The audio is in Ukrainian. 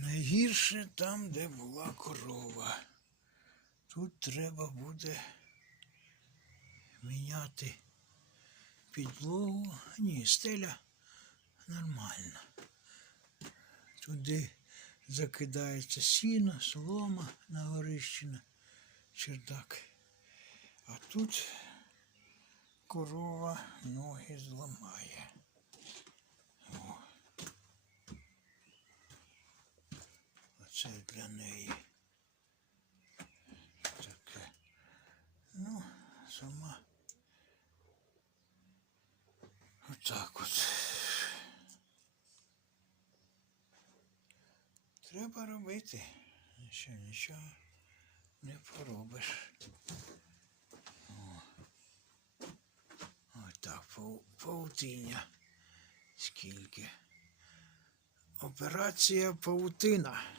Найгірше там, де була корова. Тут треба буде міняти підлогу. Ні, стеля нормальна. Туди закидається сіно, солома на горищі, чердак. А тут корова ноги зламає. О. Оце для неї. Таке. Ну, сама. Отак от. Треба робити. Що нічого не поробиш. О. Отак, пау- паутиння. Скільки. Операція паутина.